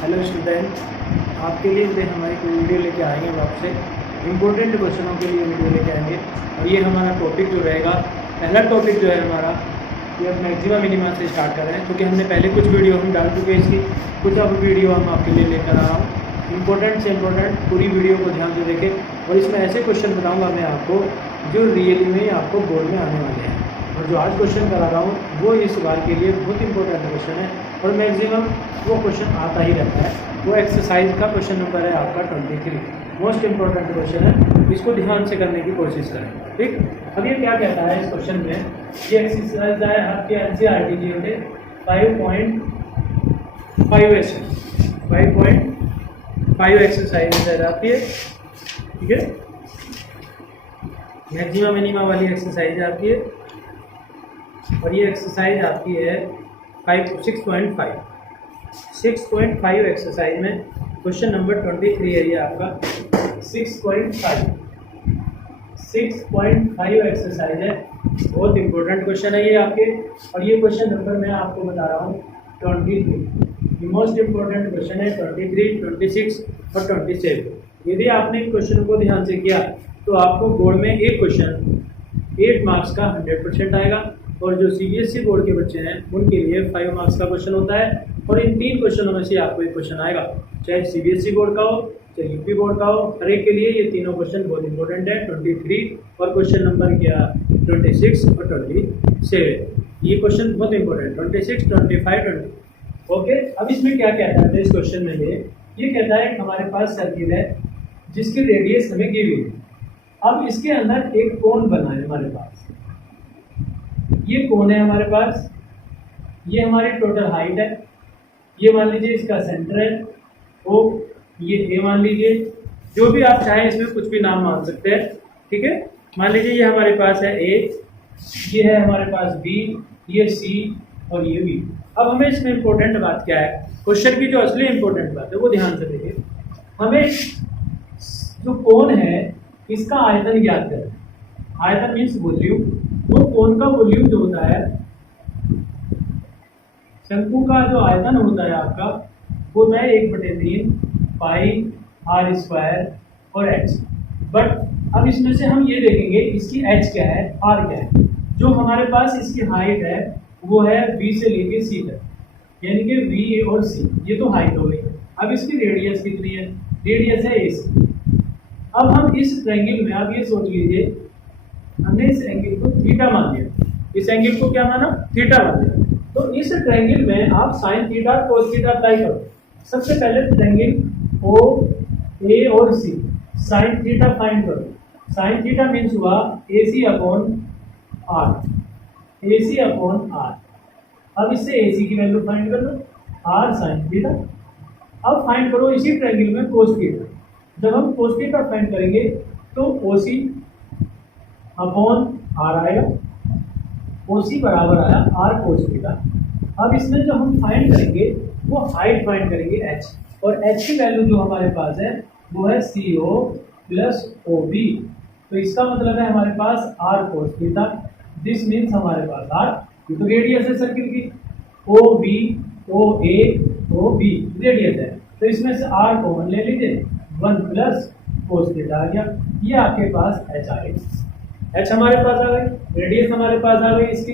Hello student, आपके लिए जो हमारी कोई वीडियो लेके आएंगे वो आपसे इम्पोर्टेंट क्वेश्चनों के लिए वीडियो लेके आएंगे। और ये हमारा टॉपिक जो रहेगा, पहला टॉपिक जो है हमारा, ये अब मैक्सिमा मिनिमा से स्टार्ट कर रहे हैं क्योंकि हमने पहले कुछ वीडियो हम डाल चुके हैं इसकी, कुछ अब वीडियो हम आपके लिए लेकर आ रहा हूँ। इंपॉर्टेंट से इम्पोर्टेंट पूरी वीडियो को ध्यान से देखें और इसमें ऐसे क्वेश्चन बताऊँगा मैं आपको जो रियली में आपको बोर्ड में आने वाले हैं। और जो आज क्वेश्चन करा रहा हूँ वो इस बार के लिए बहुत इंपॉर्टेंट क्वेश्चन है और मैक्सिमम वो क्वेश्चन आता ही रहता है। वो एक्सरसाइज का क्वेश्चन नंबर है आपका 23, मोस्ट इंपॉर्टेंट क्वेश्चन है, इसको ध्यान से करने की कोशिश करें। ठीक, अब ये क्या कहता है इस क्वेश्चन में, ये एक्सरसाइज है आपके एनसीईआरटी की होते 5.5 एक्सरसाइज है आपकी, ठीक है, मैक्सिमा मिनिमा वाली एक्सरसाइज आपकी है। और ये एक्सरसाइज आपकी है 6.5 एक्सरसाइज में क्वेश्चन नंबर 23 है ये आपका 6.5 एक्सरसाइज है। बहुत इंपॉर्टेंट क्वेश्चन है ये आपके, और ये क्वेश्चन नंबर मैं आपको बता रहा हूँ 23। ये मोस्ट इंपॉर्टेंट क्वेश्चन है 23, 26 और 27। यदि आपने क्वेश्चन को ध्यान से किया तो आपको बोर्ड में एक क्वेश्चन 8 मार्क्स का 100% आएगा। और जो सीबीएसई बोर्ड के बच्चे हैं उनके लिए 5 मार्क्स का क्वेश्चन होता है। और इन 3 क्वेश्चनों में से आपको एक क्वेश्चन आएगा, चाहे सीबीएसई बोर्ड का हो चाहे यूपी बोर्ड का हो, हर एक के लिए ये तीनों क्वेश्चन बहुत इंपॉर्टेंट है। 23 और क्वेश्चन नंबर क्या 26 और 27, ये क्वेश्चन बहुत इंपॉर्टेंट 26, 25, 20। ओके, अब इसमें क्या कहता है इस क्वेश्चन में, ये कहता है हमारे पास सर्किल है जिसकी रेडियस हमें दी हुई है। अब इसके अंदर एक कोन बना है हमारे पास, ये कोन है हमारे पास, ये हमारी टोटल हाइट है, ये मान लीजिए इसका सेंटर है ओ, ये ए मान लीजिए, जो भी आप चाहें इसमें कुछ भी नाम मान सकते हैं। ठीक है, मान लीजिए ये हमारे पास है ए, ये है हमारे पास बी, ये सी और ये बी। अब हमें इसमें इंपॉर्टेंट बात क्या है, क्वेश्चन की जो असली इंपॉर्टेंट बात है वो ध्यान से देखिए। हमें जो कोन है इसका आयतन ज्ञात करें। आयतन मीन्स वॉल्यूम, वो कोन का वॉल्यूम जो होता है, शंकु का जो आयतन होता है आपका वो होता है 1/3 पाई आर स्क्वायर और एच। बट अब इसमें से हम ये देखेंगे इसकी एच क्या है, आर क्या है। जो हमारे पास इसकी हाइट है वो है बी से लेके सी तक, यानी कि बी ए और सी, ये तो हाइट हो गई। अब इसकी रेडियस कितनी है, रेडियस है ए सी। अब हम इस ट्रायंगल में, आप ये सोच लीजिए, हमने इस एंगल को थीटा मान लिया, इस एंगल को क्या माना, थीटा मान लिया। तो इस ट्रायंगल में आप sine theta cos theta apply करो। सबसे पहले ट्रायंगल ओ ए और सी, साइन थीटा फाइंड करो। साइन थीटा मीन्स हुआ AC upon R, AC upon R. अब इससे AC की वैल्यू फाइंड कर लो, आर साइन थीटा। अब फाइंड करो इसी ट्रायंगल में कोस थीटा। जब हम कोस थीटा फाइंड करेंगे तो OC अपॉन आर आएगा, OC बराबर आया आर कोस थीटा। अब इसमें जो हम फाइंड करेंगे वो हाइट फाइंड करेंगे h, और h की वैल्यू जो हमारे पास है वो है CO प्लस OB। तो इसका मतलब है हमारे पास R cos theta, this means हमारे पास आर, ये तो रेडियस है सर्किल की, OB OA OB रेडियस है, तो इसमें से आर कॉमन ले लीजिए, 1 प्लस कोस थीटा आ गया। ये आपके पास h आ गई, h हमारे पास आ गई, रेडियस हमारे पास आ गई इसकी,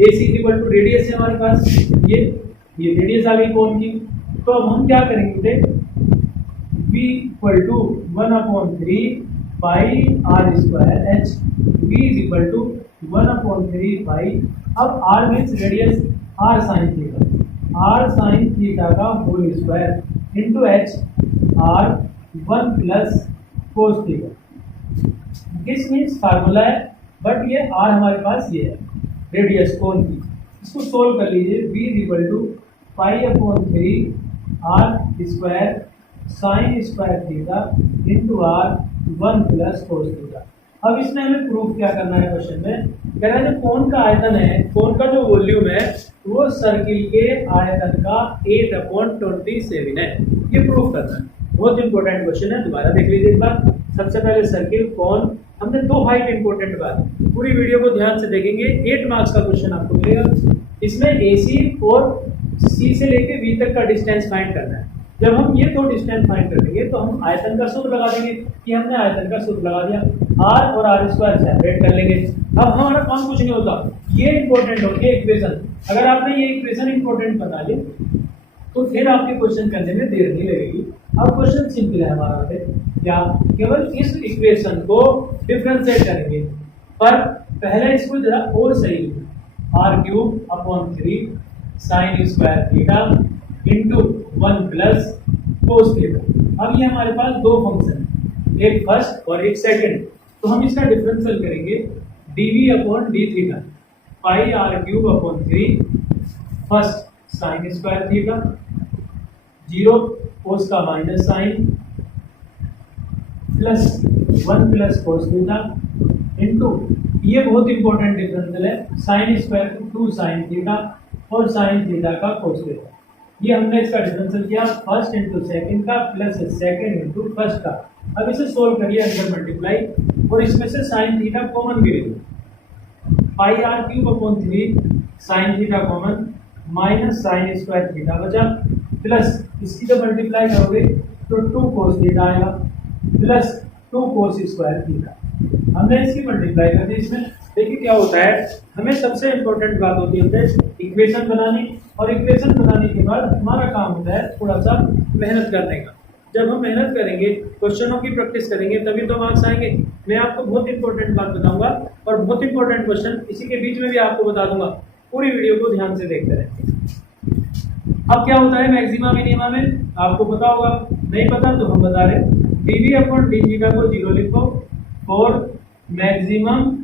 AC इक्वल टू रेडियस है हमारे पास, ये रेडियस आ गई कोन की। तो अब हम क्या करेंगे, V equal to 1/3 pi are square H, V equal to 1/3 pi, अब R means radius, R sine theta, R sine theta का whole square into H, R 1 plus cos theta. This means formula है, but ये R हमारे पास ये है radius कोन की। इसको solve कर लीजिए, V इक्वल टू पाई/3 R square sine square theta into R 1 plus cos theta. अब इसमें हमें प्रूफ क्या करना है, क्वेश्चन में कह रहा है जो कोन का आयतन है, कोन का जो वॉल्यूम है वो सर्किल के आयतन का 8/27 है, ये प्रूफ करना है। बहुत इंपॉर्टेंट क्वेश्चन है, दोबारा देख लीजिए एक बार। सबसे पहले सर्किल, कोन, हमने 2 हाइट इंपॉर्टेंट बात, पूरी वीडियो को ध्यान से देखेंगे, 8 मार्क्स का क्वेश्चन आपको मिलेगा। इसमें AC और C से लेके V तक का डिस्टेंस फाइंड करना है। जब हम ये दो डिस्टेंस फाइंड करेंगे तो हम आयतन का सूत्र लगा देंगे कि हमने आयतन का सूत्र लगा दिया, r और r स्क्वायर सेपरेट कर लेंगे। अब हमारा काम कुछ नहीं होता, ये इंपॉर्टेंट होती है इक्वेशन। अगर आपने ये इक्वेशन इंपॉर्टेंट बना ली तो फिर आपके क्वेश्चन करने में देर नहीं लगेगी। अब क्वेश्चन सिंपल है हमारा पे, क्या केवल इस इक्वेशन को डिफरेंशिएट करेंगे, पर पहले इसको जरा और सही, r³ 3 sin square theta into 1 plus cos theta. अब ये हमारे पास दो फंक्शन है, एक फर्स्ट और एक सेकंड, तो हम इसका डिफरेंशियल करेंगे dv/d theta pi r³ 3 first sine square theta 0 cos का minus sine plus 1 plus cos theta into, ये बहुत इंपॉर्टेंट डिफरेंशियल है, साइन स्क्वायर 2 साइन थीटा और साइन थीटा का कोस थीटा। ये हमने इसका डिफरेंशियल किया फर्स्ट इंटू सेकंड का प्लस सेकंड इंटू फर्स्ट का। अब इसे सोल्व करिए अंदर मल्टीप्लाई, और इसमें से साइन थीटा कॉमन गिरेगा, पाई r³ 3 sine theta common minus sine square theta बचा, प्लस इसकी जब मल्टीप्लाई करोगे तो 2 कोस थीटा आएगा प्लस 2 कोस स्क्वायर थीटा। हमने इसकी मल्टीप्लाई कर दी इसमें। देखिए क्या होता है, हमें सबसे इंपॉर्टेंट बात होती है इक्वेशन बनानी, और इक्वेशन बनाने के बाद हमारा काम होता है थोड़ा सा मेहनत करने का। जब हम मेहनत करेंगे, क्वेश्चनों की प्रैक्टिस करेंगे, तभी तो मार्क्स आएंगे। मैं आपको बहुत इंपॉर्टेंट बात बताऊंगा और बहुत इंपॉर्टेंट क्वेश्चन इसी के बीच में भी आपको बता दूंगा, पूरी वीडियो को ध्यान से देखते रहें। अब क्या होता है मैक्सिमा मिनिमा में, आपको पता होगा, नहीं पता तो हम बता रहे, dv/d थीटा को 0 लिखो फॉर मैक्सिमम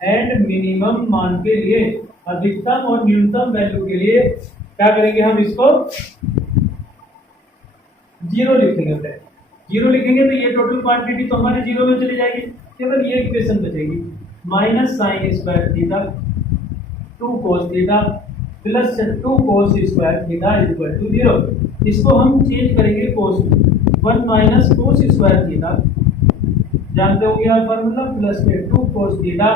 एंड मिनिमम मान के लिए, अधिकतम और न्यूनतम वैल्यू के लिए क्या करेंगे, हम इसको 0 लिखेंगे। फिर 0 लिखेंगे तो ये टोटल क्वांटिटी तो हमारे 0 में चली जाएगी, केवल ये इक्वेशन बचेगी, minus sine square theta 2 cos theta plus 2 cos square theta equal to 0। इसको हम चेंज करेंगे cos 1 minus cos square theta, जानते होंगे आप फार्मूला, प्लस के 2 cos theta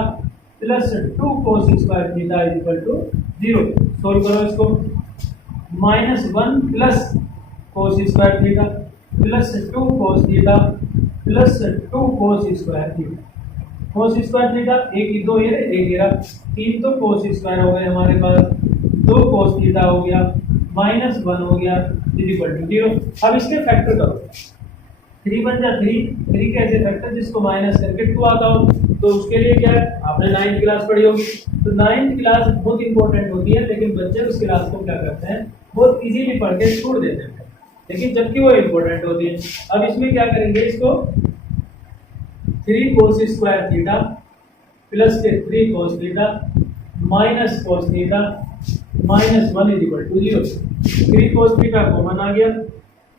plus 2 cos square theta equal to 0। Solve करो इसको, -1 plus cos square theta plus 2 cos theta plus 2 cos square theta. Cos square theta एक 2 ये 3 तो कोस स्क्वायर हो गए हमारे पास, 2 कोस थीटा हो गया, -1 हो गया इक्वल टू 0। अब इसके फैक्टर करो, 3 बन जा 3 कैसे फैक्टर, जिसको माइनस करके 2 आता हो, तो उसके लिए क्या है, आपने 9th क्लास पढ़ी होगी, तो 9th क्लास बहुत इंपॉर्टेंट होती है, लेकिन बच्चे उस क्लास को क्या करते हैं, बहुत इजीली पढ़ के छोड़ देते हैं, लेकिन जबकि वो इंपॉर्टेंट होती है। अब इसमें क्या करेंगे, इसको 3 कोस स्क्वायर थीटा प्लस के 3 cos theta minus cos theta -1 equal to 0। 3 cos theta common आ गया,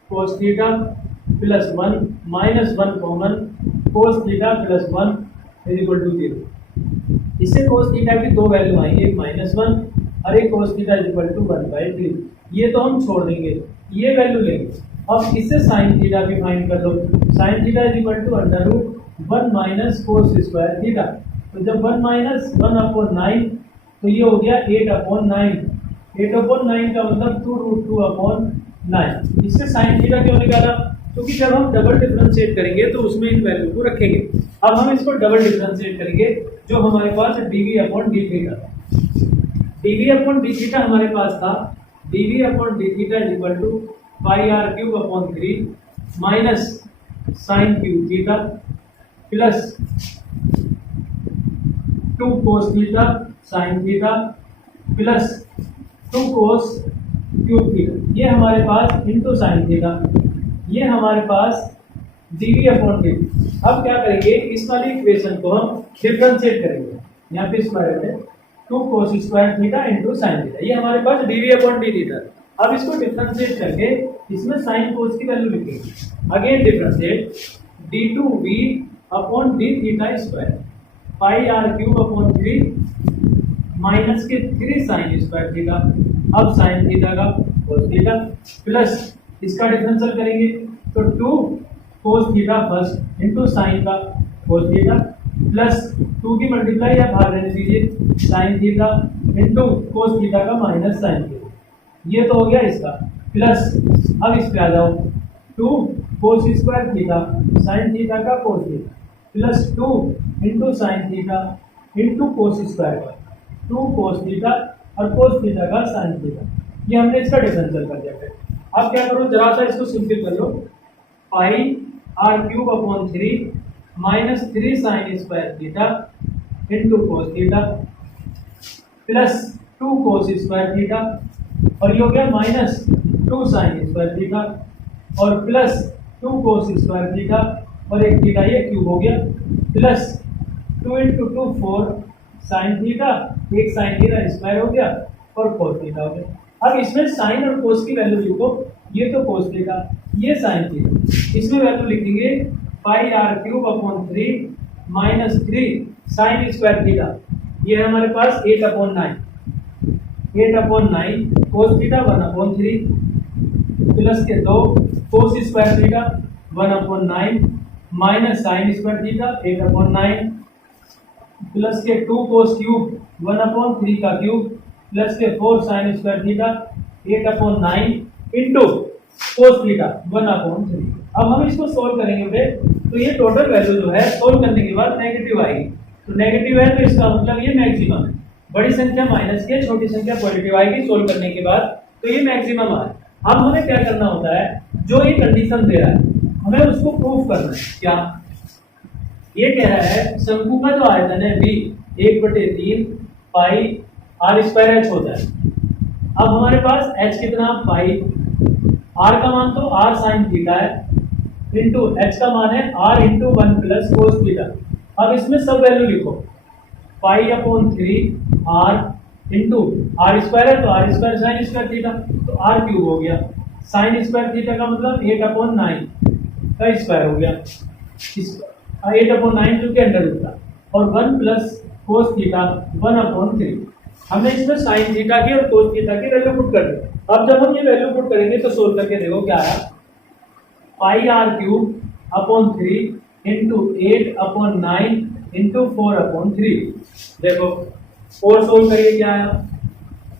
cos theta plus 1 -1 common, cos theta plus 1 equal to 0। इससे कोस थीटा की दो वैल्यू आएंगे, एक -1 और एक कोस थीटा इक्वल टू 1/3। ये तो हम छोड़ देंगे, ये वैल्यू लेंगे। अब इससे साइन थीटा भी फाइंड कर लो, sine theta equal to √1 minus cos square theta. तो जब 1 माइनस 1/9 तो ये हो गया 8/9। 8/9 का मतलब 2√2/9। इससे साइन थीटा क्यों निकाला, क्योंकि जब हम डबल डिफरेंशिएट करेंगे तो उसमें इन वैल्यू को रखेंगे। अब हम इसको डबल डिफरेंशिएट करेंगे, जो हमारे पास dv/d थीटा था, dv/d थीटा हमारे पास था, dv/d theta equal to pi r³ 3 minus sine cube theta plus 2 cos theta sine theta plus 2 cos cube theta, ये हमारे पास इंटू साइन थीटा, ये हमारे पास dv/d। अब क्या करेंगे, इस वाली इक्वेशन को हम डिफरेंशिएट करेंगे, यहाँ पे स्क्वायर है 2 cos square theta into sine theta, ये हमारे पास dv/d थीटा। अब इसको डिफरेंशिएट करके इसमें साइन कोस की वैल्यू लिखेंगे, again differentiate d2v/d theta square pi r³ 3 minus के 3 साइन स्क्वायर थीटा, अब साइन थीटा का कोस थीटा प्लस इसका डिफरेंशियल करेंगे तो 2 cos theta first into sine का कोस थीटा प्लस 2 की मल्टीप्लाई या बाहर रहने दीजिए sine theta into cos theta का माइनस साइन थीटा। ये तो हो गया इसका। प्लस अब इस पे आ जाओ 2 cos square theta sin theta का cos theta plus 2 into sine theta into cos square का 2 cos थीटा और cos थीटा का sin थीटा। ये हमने इसका डिफरेंशियल कर दिया है। अब क्या करो, जरा सा इसको सिंपल कर लो, pi R cube upon 3 minus 3 sine square theta into cos theta plus 2 cos square theta और ये हो गया माइनस 2 साइन स्क्वायर थीटा और प्लस 2 cos स्क्वायर थीटा और एक थीटा ये क्यूब हो गया प्लस 2 इंटू 2 4 साइन थीटा, एक साइन थीटा स्क्वायर हो गया और cos थीटा हो गया। अब इसमें साइन और cos की वैल्यू लिखो, ये तो cos थीटा ये साइन थीटा, इसमें वैल्यू लिखेंगे pi R cube upon 3 minus 3 sine square theta, ये है हमारे पास 8/9 cos थीटा 1/3 प्लस के 2 cos square theta 1/9 minus sine square theta 8/9 plus के 2 cos क्यूब 1/3 का क्यूब प्लस के 4 sign square theta 8/9 into cos theta 1/3। अब हम इसको सोल्व करेंगे बेटे, तो ये टोटल वैल्यू जो है सोल्व करने के बाद नेगेटिव आएगी, तो नेगेटिव है तो इसका मतलब ये मैक्सिमम है। बड़ी संख्या माइनस के, छोटी संख्या पॉजिटिव आएगी सोल्व करने के बाद, तो ये मैक्सिमम आए। अब हमें क्या करना होता है, जो ये कंडीशन दे रहा है हमें उसको प्रूफ करना है। क्या ये कह रहा है, शंकु का जो आयतन है b 1/3 pi are square h होता है। अब हमारे पास h कितना, पाई, r का मान तो r साइन थीटा है इंटू h का मान है r into 1 plus cos theta. अब इसमें सब वैल्यू लिखो, pi upon 3 r into r square है तो r square sine square theta तो r क्यूब हो गया, साइन स्क्वायर थीटा का मतलब 8/9 का स्क्वायर हो गया, 8/9 जो कि अंडर रूट था और 1 प्लस कोस थीटा 1/3। हमने इसमें साइन थीटा की और कोस थीटा की वैल्यू पुट कर दी। अब जब हम ये वैल्यू पुट करेंगे तो सोल्व करके देखो क्या आया, pi R cube upon 3 into 8/9 into 4/3। देखो और सोल्व करिए क्या आया।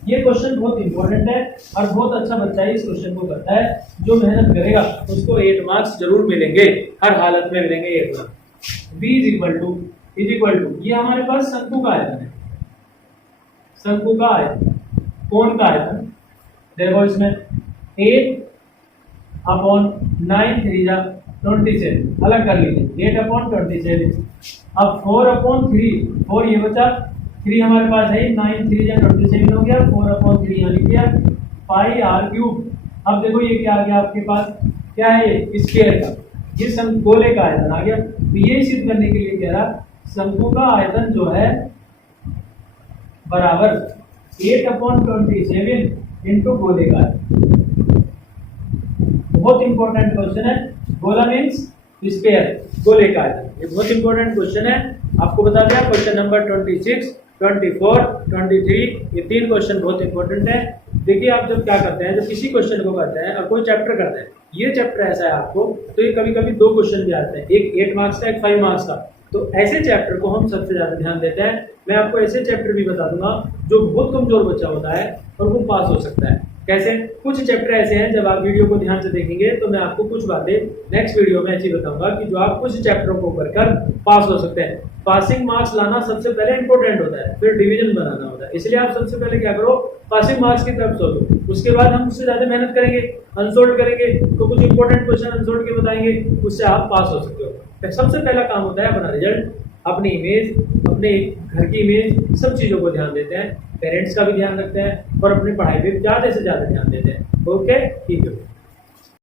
ये क्वेश्चन बहुत इंपॉर्टेंट है और बहुत अच्छा बच्चा इस क्वेश्चन को करता है, जो मेहनत करेगा उसको 8 मार्क्स जरूर मिलेंगे, हर हालत में मिलेंगे 8 marks. v is equal to ये हमारे पास शंकु का आयतन है, शंकु का आयतन, कोण का आयतन। देखो इसमें 8/9 3 जा 27, अलग कर लीजिए 8/27। अब 4/3, 4 ये बचा, 3 हमारे पास है, 9 3 जा 27 हो गया, 4/3 यहाँ लिख दिया, पाई आर क्यूब। अब देखो ये क्या आ गया आपके पास, क्या है ये स्क्वायर का, ये गोले का आयतन आ गया। तो ये सिद्ध करने के लिए कह रहा शंकु का आयतन जो है बराबर 8/27 इंटू गोले का आयतन। बहुत इंपॉर्टेंट क्वेश्चन है, गोला मीन्स स्क्वायर, गोले का आयतन, ये बहुत इंपॉर्टेंट क्वेश्चन है। आपको बता दिया क्वेश्चन नंबर 26, 24, 23, ये 3 क्वेश्चन बहुत इंपॉर्टेंट है। देखिए आप जब क्या करते हैं, जब किसी क्वेश्चन को करते हैं और कोई चैप्टर करते हैं, ये चैप्टर ऐसा है आपको, तो ये कभी कभी 2 क्वेश्चन भी आते हैं, एक 8 मार्क्स का, एक 5 मार्क्स का। तो ऐसे चैप्टर को हम सबसे ज्यादा ध्यान देते हैं। मैं आपको ऐसे चैप्टर भी बता दूंगा जो बहुत कमजोर बच्चा होता है और वो पास हो सकता है। कैसे? कुछ चैप्टर ऐसे हैं, जब आप वीडियो को ध्यान से देखेंगे तो मैं आपको कुछ बातें नेक्स्ट वीडियो में ऐसी बताऊंगा कि जो आप कुछ चैप्टरों को कर पास हो सकते हैं। पासिंग मार्क्स लाना सबसे पहले इंपॉर्टेंट होता है, फिर डिवीजन बनाना होता है। इसलिए आप सबसे पहले क्या करो, पासिंग मार्क्स की तरफ सोचो, उसके बाद हम उससे ज्यादा मेहनत करेंगे, अनसोल्व करेंगे, तो कुछ इंपॉर्टेंट क्वेश्चन अनसोल्व के बताएंगे, उससे आप पास हो सकते हो। सबसे पहला काम होता है अपना रिजल्ट, अपनी इमेज, अपने घर की इमेज, सब चीज़ों को ध्यान देते हैं, पेरेंट्स का भी ध्यान रखते हैं और अपनी पढ़ाई पे ज़्यादा से ज़्यादा ध्यान देते हैं। ओके, ठीक है।